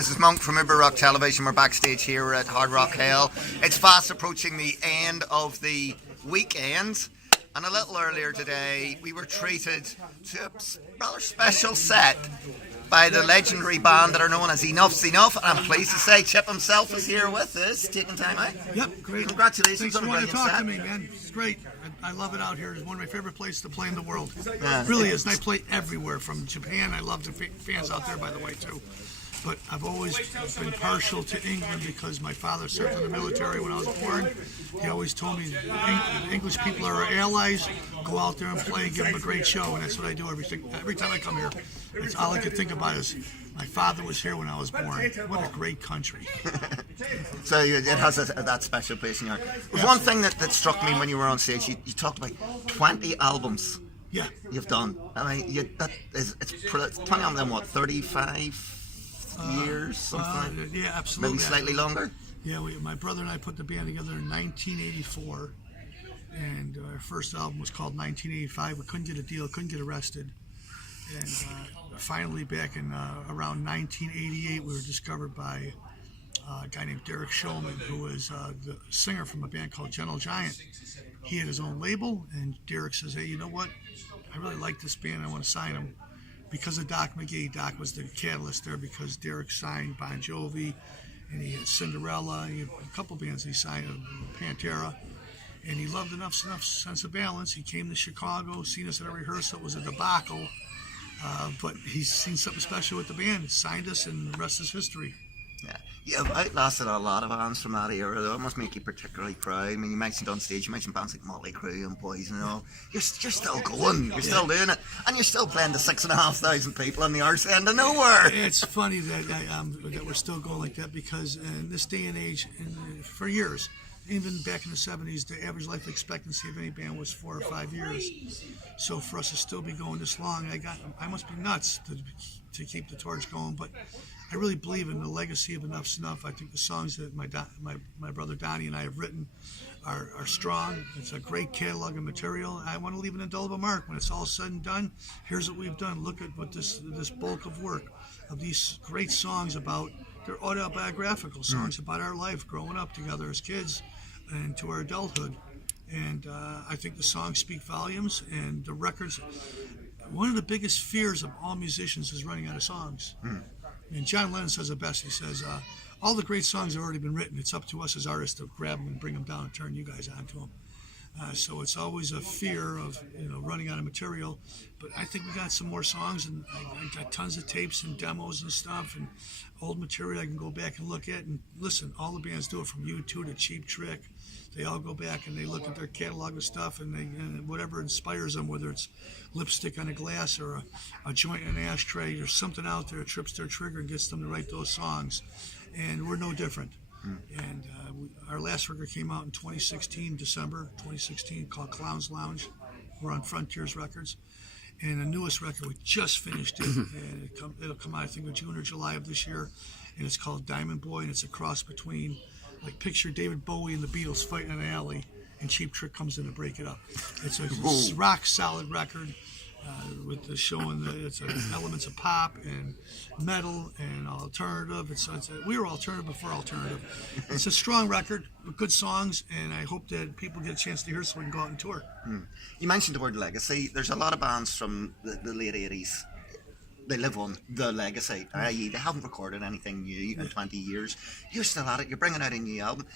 This is Monk from Über Rock Television. We're backstage here at Hard Rock Hell. It's fast approaching the end of the weekend, and a little earlier today we were treated to a rather special set by the legendary band that are known as Enuff's Enuff. And I'm pleased to say Chip himself is here with us, taking time out. Yep, great. Congratulations Thanks on a for wanting brilliant to talk set. to me, man. It's great. I love it out here. It's one of my favorite places to play in the world. Yeah. It really is. And I play everywhere from Japan. I love the fans out there, by the way, too. But I've always been partial to England because my father served in the military when I was born. He always told me the English people are our allies. Go out there and play and give them a great show, and that's what I do every time I come here. It's all I could think about is my father was here when I was born. What a great country. So it has that special place in your heart. There's one thing that struck me when you were on stage. You talked about 20 albums. Yeah. You've done. I mean, it's 20 of them. What, 35 years, something like that? Yeah, absolutely. Maybe slightly longer. Yeah, my brother and I put the band together in 1984, and our first album was called 1985. We couldn't get a deal, couldn't get arrested, and finally back in around 1988, we were discovered by a guy named Derek Shulman, who was the singer from a band called Gentle Giant. He had his own label, and Derek says, "Hey, you know what? I really like this band. I want to sign him." Because of Doc McGee. Doc was the catalyst there because Derek signed Bon Jovi, and he had Cinderella, and he had a couple bands he signed, Pantera, and he loved Enough Sense of Balance. He came to Chicago, seen us at a rehearsal. It was a debacle, but he's seen something special with the band, signed us, and the rest is history. Yeah, you've outlasted a lot of bands from that era, though. It must make you particularly proud. I mean, you mentioned on stage, you mentioned bands like Motley Crue and Poison and all. You're still going, you're still doing it, and you're still playing to 6,500 people on the arse end of nowhere. It's funny that we're still going like that because in this day and age, for years, even back in the 70s, the average life expectancy of any band was 4 or 5 years. So for us to still be going this long, I must be nuts to keep the torch going, but I really believe in the legacy of Enuff Snuff. I think the songs that my brother Donnie and I have written are strong. It's a great catalog of material. I want to leave an indelible mark. When it's all said and done, here's what we've done. Look at what this bulk of work of these great songs about. They're autobiographical songs about our life growing up together as kids and to our adulthood. And I think the songs speak volumes, and the records. One of the biggest fears of all musicians is running out of songs. And John Lennon says it best. He says, all the great songs have already been written. It's up to us as artists to grab them and bring them down and turn you guys onto them. So it's always a fear of running out of material. But I think we got some more songs, and I got tons of tapes and demos and stuff and old material I can go back and look at. And listen, all the bands do it, from U2 to Cheap Trick. They all go back and they look at their catalog of stuff, and whatever inspires them, whether it's lipstick on a glass or a joint in an ashtray or something out there, trips their trigger and gets them to write those songs. And we're no different. And our last record came out in 2016, December 2016, called Clown's Lounge. We're on Frontiers Records. And the newest record, we just finished it, and it'll come out, I think, in June or July of this year. And it's called Diamond Boy, and it's a cross between, like, picture David Bowie and the Beatles fighting in an alley, and Cheap Trick comes in to break it up. It's a rock solid record with the showing it's elements of pop and metal and alternative. We were alternative before alternative. It's a strong record with good songs, and I hope that people get a chance to hear it so we can go out and tour. You mentioned the word legacy. There's a lot of bands from the late 80s. They live on the legacy, i.e. they haven't recorded anything new in 20 years. You're still at it. You're bringing out a new album.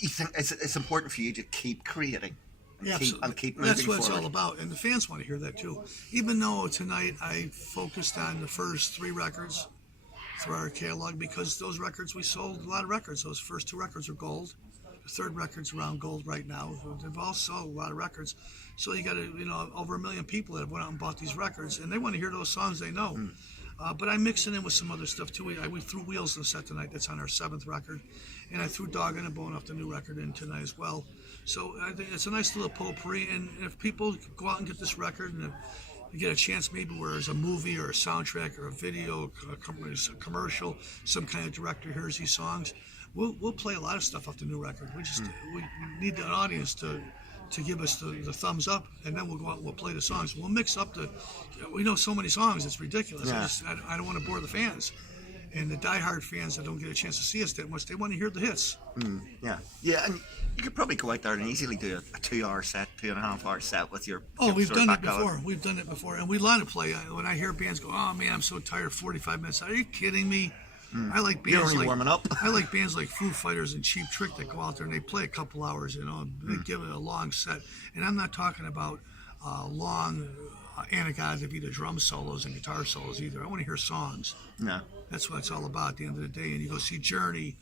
You think it's important for you to keep creating and keep moving That's what forward. it's all about, and the fans want to hear that too. Even though tonight I focused on the first 3 records through our catalog, because those records, we sold a lot of records. Those first 2 records are gold. The third record's around gold right now. They've all sold a lot of records. So you got over 1 million people that have went out and bought these records, and they want to hear those songs they know. But I mix it in with some other stuff too. We threw Wheels in the set tonight. That's on our 7th record, and I threw Dog and a Bone off the new record in tonight as well. So I think it's a nice little potpourri. And if people go out and get this record, and you get a chance maybe where there's a movie or a soundtrack or a video, a commercial, some kind of director hears these songs, we'll play a lot of stuff off the new record. We need an audience to give us the thumbs up, and then we'll go out and we'll play the songs. We'll mix up we know so many songs, it's ridiculous. Yeah. I don't want to bore the fans. And the diehard fans that don't get a chance to see us that much, they want to hear the hits. Yeah, and you could probably go out there and easily do a 2-hour set, 2.5-hour set with your. Oh, we've sort of done it back before. gallery. We've done it before, and we let it play. When I hear bands go, "Oh man, I'm so tired," 45 minutes. Are you kidding me? I like You're bands only like warming up. I like bands like Foo Fighters and Cheap Trick that go out there and they play a couple hours. They give it a long set, and I'm not talking about long anagata of either drum solos and guitar solos either. I want to hear songs. No. That's what it's all about at the end of the day. And you go see Journey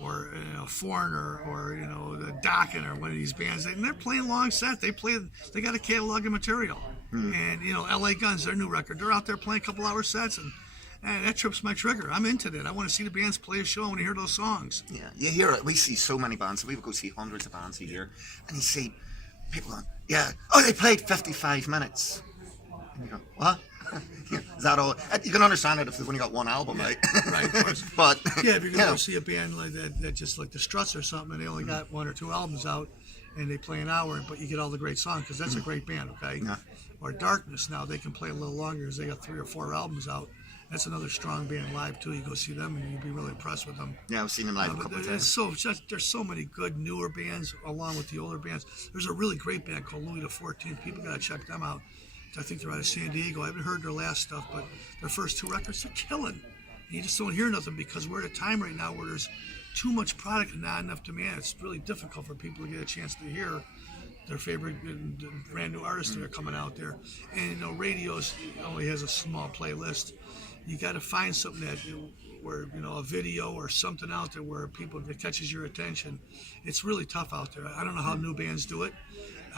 or Foreigner or the Dokken or one of these bands, and they're playing long sets. They got a catalog of material. And LA Guns, their new record, they're out there playing a couple hour sets, and that trips my trigger. I'm into that. I want to see the bands play a show. I want to hear those songs. Yeah, you hear it. We see so many bands. We would go see hundreds of bands a year, and you see people going, "Yeah, oh, they played 55 minutes." And you go, "What?" Is that all? You can understand it if they've only got one album, right? Right, of course. But yeah, if you're going to see a band like that, just like the Struts or something, and they only got 1 or 2 albums out, and they play an hour, but you get all the great songs because that's a great band, okay? Yeah. Or Darkness, now they can play a little longer because they got 3 or 4 albums out. That's another strong band live too. You go see them and you'll be really impressed with them. Yeah, I've seen them live a couple of times. There's so many good newer bands along with the older bands. There's a really great band called Louis XIV. People gotta check them out. I think they're out of San Diego. I haven't heard their last stuff, but their first 2 records are killing. You just don't hear nothing because we're at a time right now where there's too much product and not enough demand. It's really difficult for people to get a chance to hear their favorite brand new artists that are coming out there. And radios only has a small playlist. You got to find something where a video or something out there where that catches your attention. It's really tough out there. I don't know how new bands do it.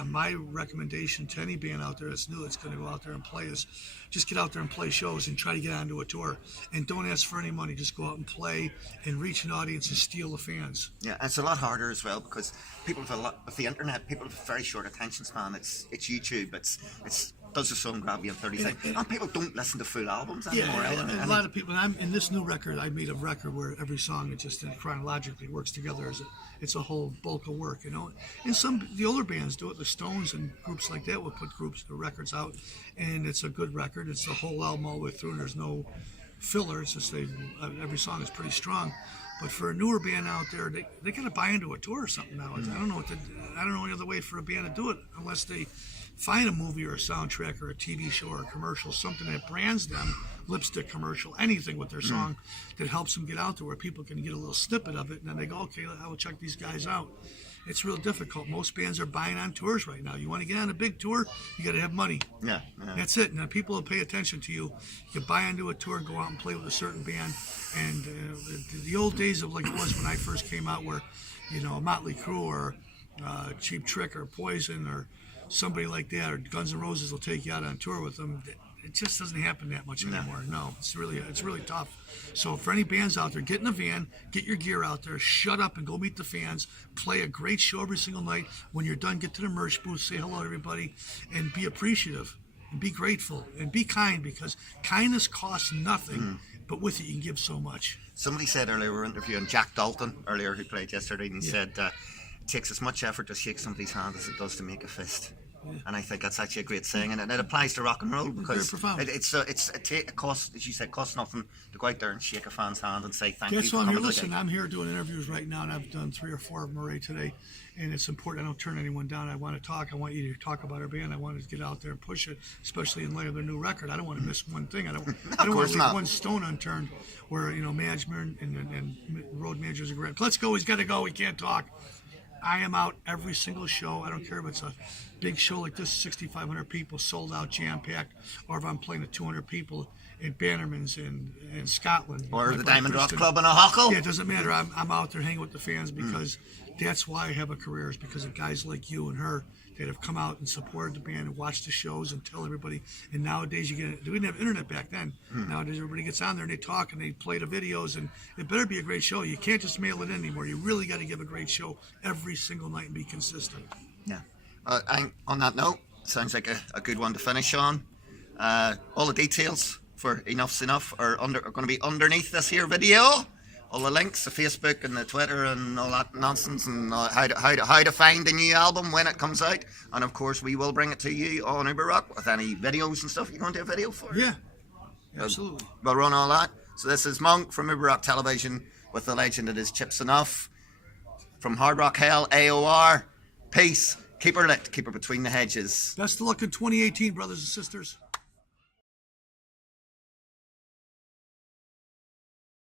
My recommendation to any band out there that's new that's going to go out there and play is just get out there and play shows and try to get onto a tour. And don't ask for any money. Just go out and play and reach an audience and steal the fans. Yeah, and it's a lot harder as well because people have with the internet, people have a very short attention span. It's YouTube. It's does the song grab you in 30 seconds? And people don't listen to full albums anymore. Yeah, a lot of people. In this new record, I made a record where every song just chronologically works together as it's a whole bulk of work, And the older bands do it. The Stones and groups like that will put records out, and it's a good record. It's the whole album all the way through, and there's no filler. It's just every song is pretty strong. But for a newer band out there, they got to buy into a tour or something now. I don't know any other way for a band to do it unless they find a movie or a soundtrack or a TV show or a commercial, something that brands them, lipstick commercial, anything with their song that helps them get out there where people can get a little snippet of it, and then they go, okay, I will check these guys out. It's real difficult. Most bands are buying on tours right now. You want to get on a big tour, you got to have money. Yeah. That's it. Now people will pay attention to you. You buy onto a tour and go out and play with a certain band. And the old days of like it was when I first came out, where Motley Crue or Cheap Trick or Poison or somebody like that, or Guns N' Roses will take you out on tour with them. It just doesn't happen that much anymore. No, it's really tough. So for any bands out there, get in a van, get your gear out there, shut up and go meet the fans, play a great show every single night. When you're done, get to the merch booth, say hello to everybody, and be appreciative, and be grateful, and be kind, because kindness costs nothing, but with it you can give so much. Somebody said earlier, we were interviewing Jack Dalton earlier, who played yesterday, and he said it takes as much effort to shake somebody's hand as it does to make a fist. Yeah. And I think that's actually a great saying, and it applies to rock and roll because it costs, as you said, costs nothing to go out there and shake a fan's hand and say thank you. That's for why I'm coming here. to the Listen, gig. I'm here doing interviews right now, and I've done 3 or 4 of them already today. And it's important. I don't turn anyone down. I want to talk. I want you to talk about our band. I want to get out there and push it, especially in light of their new record. I don't want to miss one thing. I don't want to leave one stone unturned. Where management and road managers are great. Let's go. He's got to go. We can't talk. I am out every single show. I don't care if it's a big show like this, 6,500 people, sold out, jam-packed, or if I'm playing to 200 people at Bannerman's in Scotland. Or the Diamond Rock Club in O'Huckle. Yeah, it doesn't matter. I'm out there hanging with the fans because that's why I have a career, is because of guys like you and her that have come out and supported the band and watched the shows and tell everybody. And nowadays we didn't have internet back then. Nowadays everybody gets on there and they talk and they play the videos, and it better be a great show. You can't just mail it in anymore. You really got to give a great show every single night and be consistent. Yeah. On that note, sounds like a good one to finish on. All the details for Enuff's Enough are going to be underneath this here video. All the links, the Facebook and the Twitter and all that nonsense, and how to find the new album when it comes out. And of course, we will bring it to you on Über Rock with any videos and stuff. You going to do a video for it? Yeah, absolutely. We'll run all that. So this is Monk from Über Rock Television with the legend that is Chips Enuff. From Hard Rock Hell, AOR. Peace. Keep her lit. Keep her between the hedges. Best of luck in 2018, brothers and sisters.